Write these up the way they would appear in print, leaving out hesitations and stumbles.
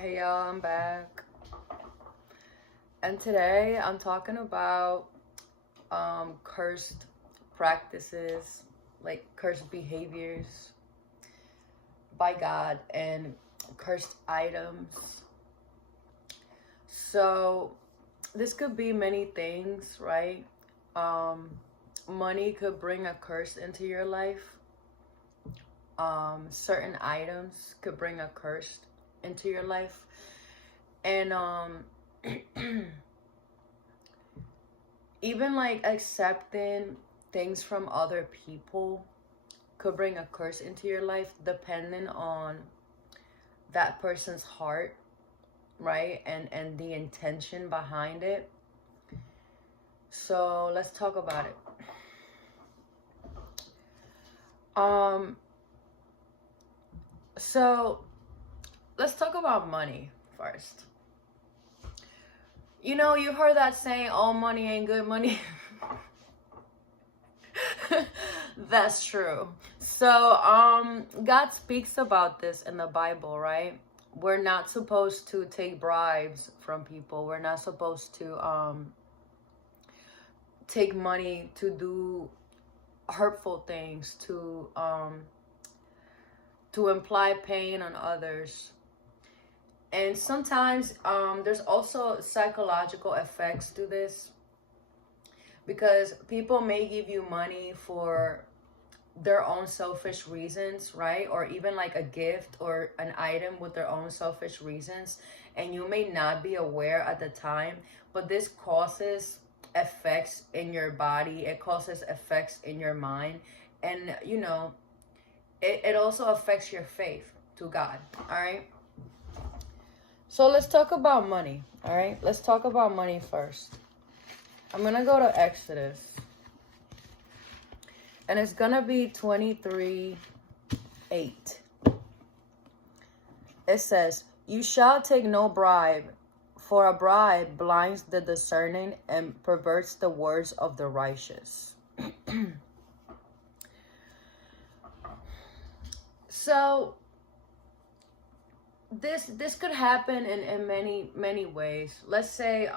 Hey y'all, I'm back. And today I'm talking about cursed practices, like cursed behaviors by God and cursed items. So this could be many things, right? Money could bring a curse into your life. Certain items could bring a curse into your life. And even like accepting things from other people could bring a curse into your life, depending on that person's heart, right? And the intention behind it. So let's talk about it. So let's talk about money first. You know, you heard that saying, all money ain't good money. That's true. So God speaks about this in the Bible, right? We're not supposed to take bribes from people. We're not supposed to take money to do hurtful things, to imply pain on others. And sometimes there's also psychological effects to this, because people may give you money for their own selfish reasons, right? Or even like a gift or an item with their own selfish reasons, and you may not be aware at the time, but this causes effects in your body, it causes effects in your mind, and you know, it also affects your faith to God. All right, so let's talk about money. All right, let's talk about money first. I'm gonna go to Exodus, and it's gonna be 23:8. It says, "You shall take no bribe, for a bribe blinds the discerning and perverts the words of the righteous." So this could happen in many ways. Let's say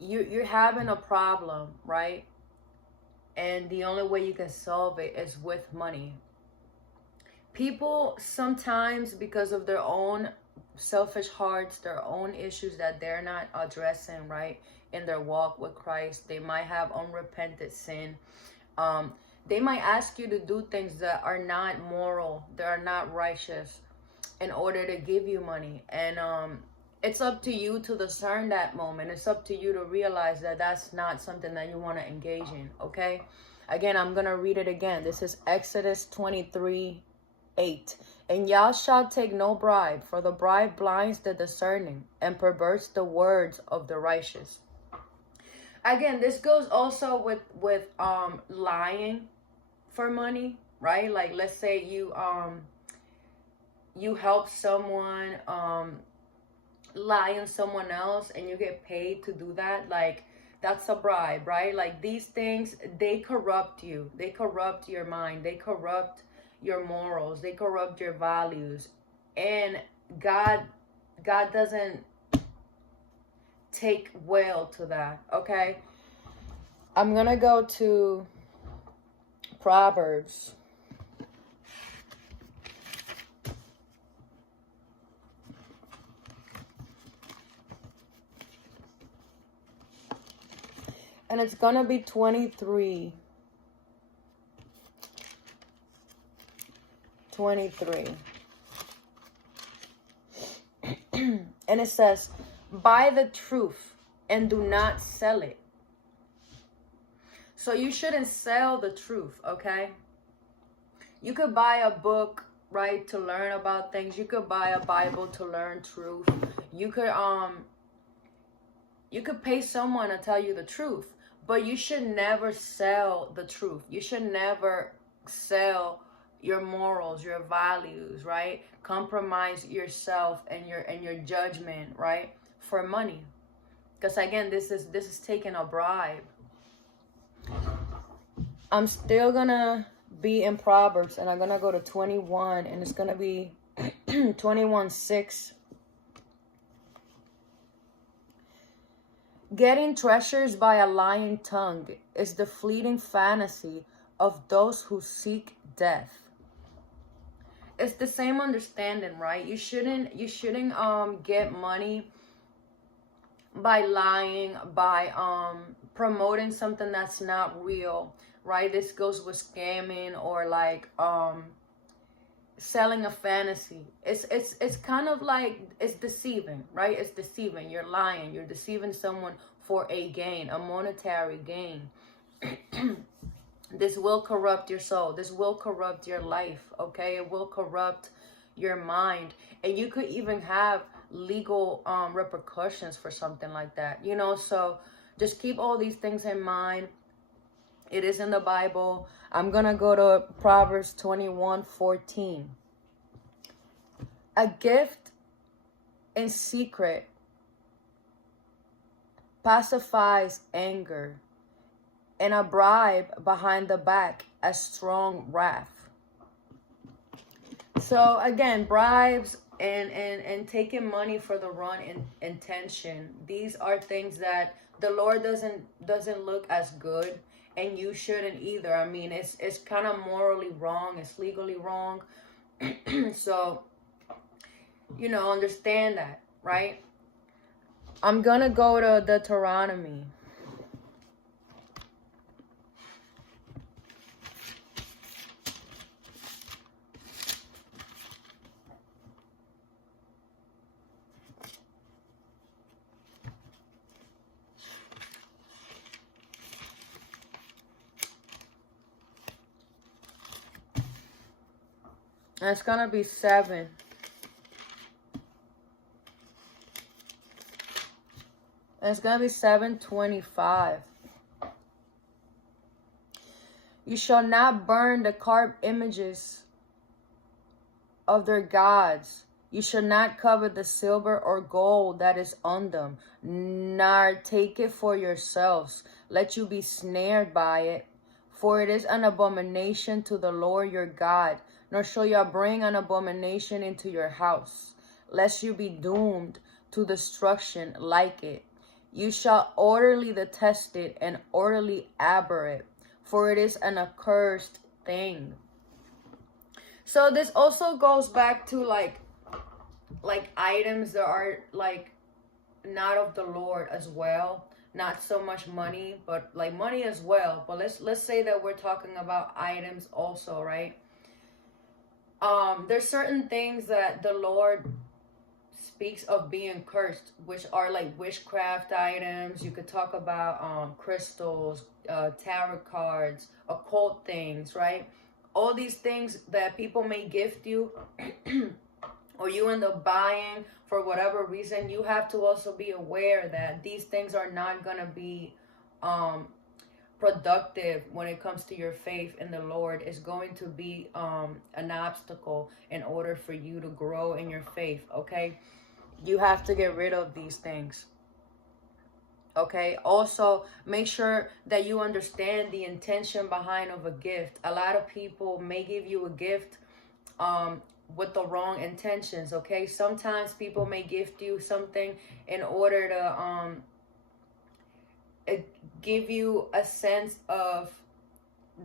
you're having a problem, right? And the only way you can solve it is with money. People sometimes, because of their own selfish hearts, their own issues that they're not addressing, right, in their walk with Christ, they might have unrepented sin. They might ask you to do things that are not moral, that are not righteous, in order to give you money. And it's up to you to discern that moment. It's up to you to realize that that's not something that you want to engage in, okay? Again, I'm going to read it again. This is Exodus 23:8. "And y'all shall take no bribe, for the bribe blinds the discerning and perverts the words of the righteous." Again, this goes also with lying for money, right? Like, let's say you help someone lie on someone else, and you get paid to do that. Like, that's a bribe, right? Like, these things, they corrupt you, they corrupt your mind, they corrupt your morals, they corrupt your values, and God doesn't take well to that, okay? I'm gonna go to Proverbs. And it's gonna be 23. And it says, "Buy the truth and do not sell it." So you shouldn't sell the truth, okay? You could buy a book, right, to learn about things. You could buy a Bible to learn truth. You could pay someone to tell you the truth, but you should never sell the truth. You should never sell your morals, your values, right? Compromise yourself and your judgment, right, for money. Because again, this is taking a bribe. I'm still gonna be in Proverbs, and I'm gonna go to 21, and it's gonna be 21:6. Getting treasures by a lying tongue is the fleeting fantasy of those who seek death. It's the same understanding, right? You shouldn't get money by lying, by promoting something that's not real, right? This goes with scamming or like selling a fantasy. It's kind of like, it's deceiving, right? It's deceiving. You're lying. You're deceiving someone for a gain, a monetary gain. This will corrupt your soul. This will corrupt your life, okay? It will corrupt your mind. And you could even have legal repercussions for something like that, you know? So just keep all these things in mind. It is in the Bible. I'm going to go to Proverbs 21:14. A gift in secret pacifies anger, and a bribe behind the back a strong wrath. So again, bribes and taking money for the wrong intention, these are things that the Lord doesn't look as good, and you shouldn't either. I mean, it's kind of morally wrong, it's legally wrong. So, you know, understand that, right? I'm gonna go to Deuteronomy. It's gonna be 7. It's gonna be 7:25. You shall not burn the carved images of their gods. You shall not covet the silver or gold that is on them, nor take it for yourselves, lest you be snared by it. For it is an abomination to the Lord your God, nor shall you bring an abomination into your house, lest you be doomed to destruction like it. You shall orderly detest it and orderly abhor it, for it is an accursed thing. So this also goes back to like items that are like not of the Lord as well. Not so much money, but like money as well. But let's say that we're talking about items also, right? There's certain things that the Lord speaks of being cursed, which are like witchcraft items. You could talk about crystals, tarot cards, occult things, right? All these things that people may gift you or you end up buying for whatever reason, you have to also be aware that these things are not going to be productive when it comes to your faith in the Lord. Is going to be an obstacle in order for you to grow in your faith, okay? You have to get rid of these things, okay? Also, make sure that you understand the intention behind of a gift. A lot of people may give you a gift with the wrong intentions, okay? Sometimes people may gift you something in order to give you a sense of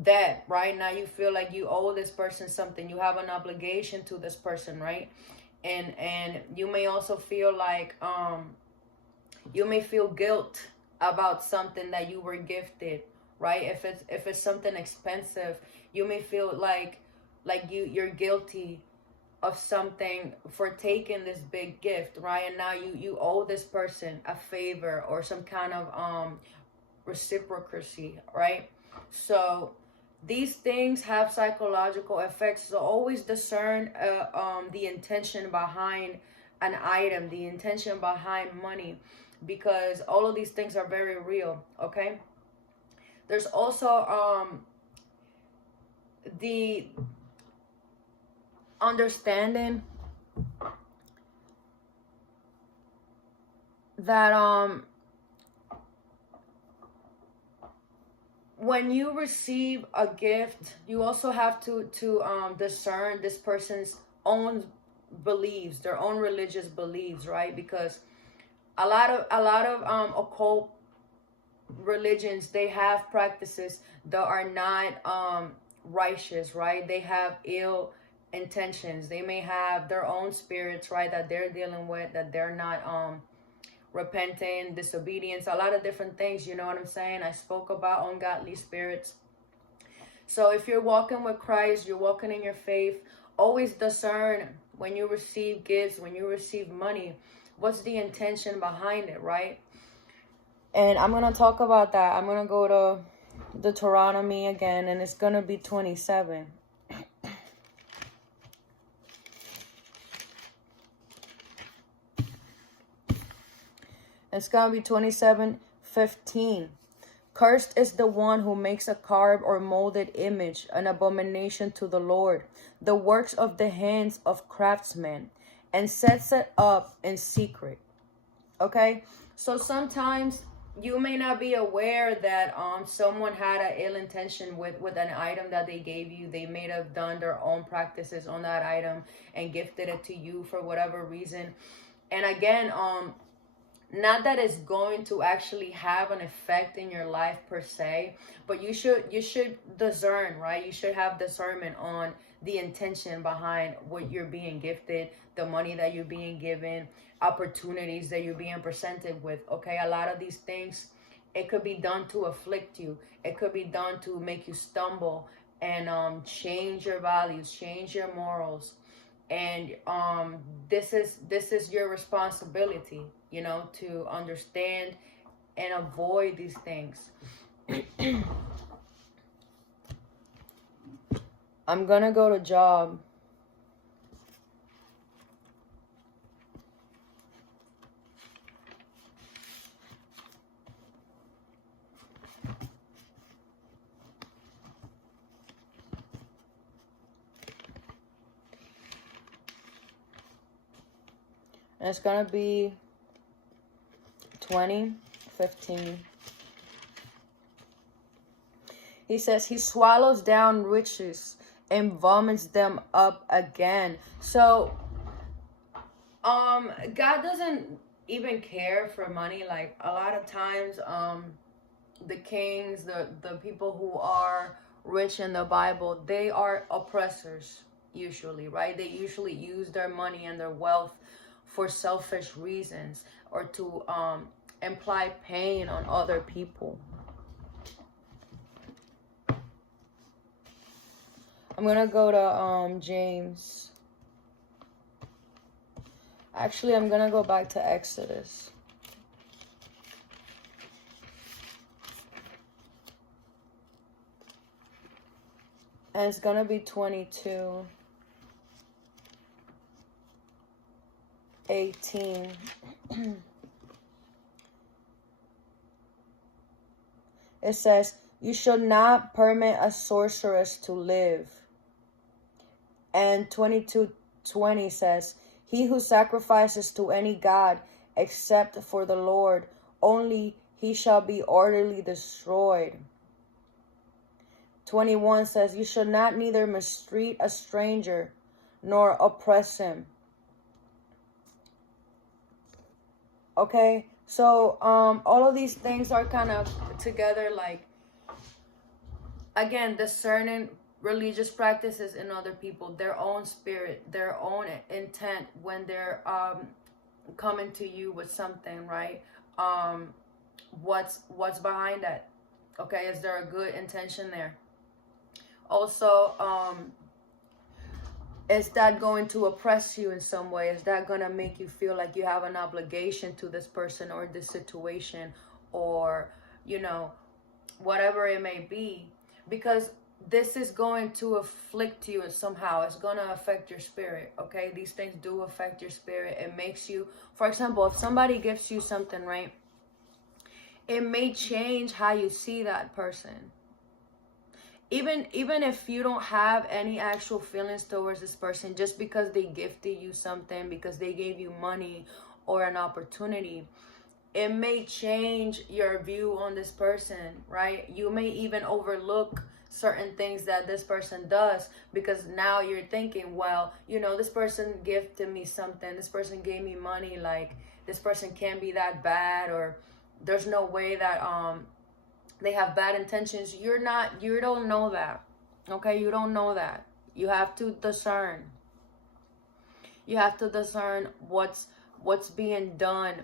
debt, right? Now you feel like you owe this person something. You have an obligation to this person, right? And you may also feel like you may feel guilt about something that you were gifted, right? If it's something expensive, you may feel like you're guilty of something for taking this big gift, right? And now you owe this person a favor or some kind of reciprocity, right? So these things have psychological effects. So always discern the intention behind an item, the intention behind money, because all of these things are very real, okay? There's also the understanding that when you receive a gift, you also have to discern this person's own beliefs, their own religious beliefs, right? Because a lot of occult religions, they have practices that are not righteous, right? They have ill intentions. They may have their own spirits, right, that they're dealing with, that they're not repenting, disobedience, a lot of different things, you know what I'm saying? I spoke about ungodly spirits. So if you're walking with Christ, you're walking in your faith, always discern when you receive gifts, when you receive money, what's the intention behind it, right? And I'm going to talk about that. I'm going to go to Deuteronomy again, and it's going to be 27. It's going to be 27:15. Cursed is the one who makes a carved or molded image, an abomination to the Lord, the works of the hands of craftsmen, and sets it up in secret. Okay? So sometimes you may not be aware that someone had an ill intention with an item that they gave you. They may have done their own practices on that item and gifted it to you for whatever reason. And again, not that it's going to actually have an effect in your life per se, but you should discern, right? You should have discernment on the intention behind what you're being gifted, the money that you're being given, opportunities that you're being presented with. Okay, a lot of these things, it could be done to afflict you. It could be done to make you stumble and change your values, change your morals. And this is your responsibility, you know, to understand and avoid these things. I'm gonna go to Job. And it's gonna be 20:15. He says he swallows down riches and vomits them up again. So God doesn't even care for money. Like a lot of times the kings, the people who are rich in the Bible, they are oppressors usually, right? They usually use their money and their wealth for selfish reasons or to imply pain on other people. I'm gonna go to James. Actually, I'm gonna go back to Exodus. And it's gonna be 22:18. It says, you shall not permit a sorceress to live. And 22:20 says, he who sacrifices to any god except for the Lord, only he shall be utterly destroyed. 21 says, you shall not neither mistreat a stranger nor oppress him. Okay, so all of these things are kind of together, like, again, discerning religious practices in other people, their own spirit, their own intent when they're coming to you with something, right? What's behind that? Okay, is there a good intention there? Also, is that going to oppress you in some way? Is that going to make you feel like you have an obligation to this person or this situation, or, you know, whatever it may be? Because this is going to afflict you somehow. It's going to affect your spirit, okay? These things do affect your spirit. It makes you, for example, if somebody gives you something, right, it may change how you see that person. Even if you don't have any actual feelings towards this person, just because they gifted you something, because they gave you money or an opportunity, it may change your view on this person, right? You may even overlook certain things that this person does, because now you're thinking, well, you know, this person gifted me something, this person gave me money, like this person can't be that bad, or there's no way that they have bad intentions. You don't know that. Okay, you don't know that. You have to discern. You have to discern what's being done,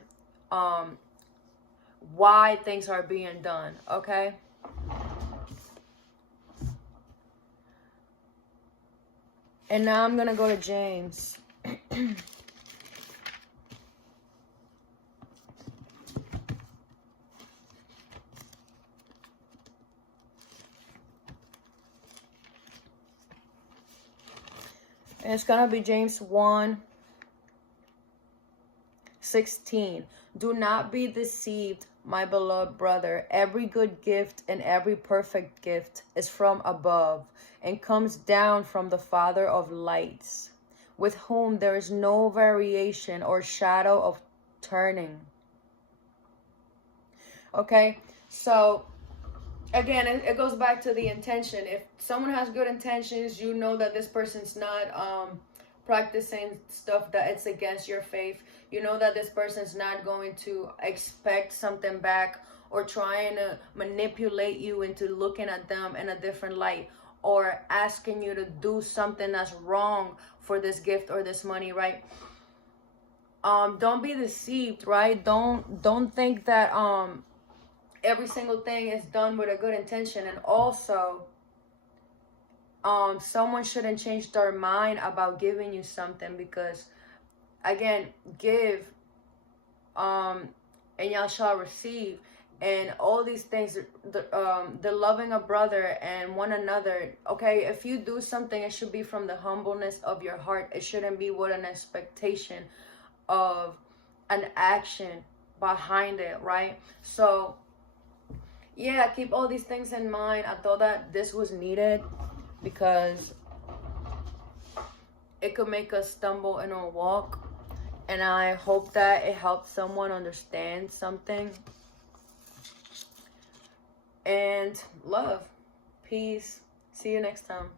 why things are being done, okay? And now I'm gonna go to James. And it's gonna be James 1:16. Do not be deceived, my beloved brother. Every good gift and every perfect gift is from above and comes down from the Father of lights, with whom there is no variation or shadow of turning. Okay, so again, it goes back to the intention. If someone has good intentions, you know that this person's not practicing stuff that it's against your faith. You know that this person's not going to expect something back, or trying to manipulate you into looking at them in a different light, or asking you to do something that's wrong for this gift or this money, right? Don't be deceived, right? Don't think that every single thing is done with a good intention. And also, someone shouldn't change their mind about giving you something, because again, give, and y'all shall receive, and all these things, the loving a brother and one another. Okay, if you do something, it should be from the humbleness of your heart. It shouldn't be with an expectation of an action behind it, right? So yeah, keep all these things in mind. I thought that this was needed, because it could make us stumble in our walk. And I hope that it helps someone understand something. And love, peace. See you next time.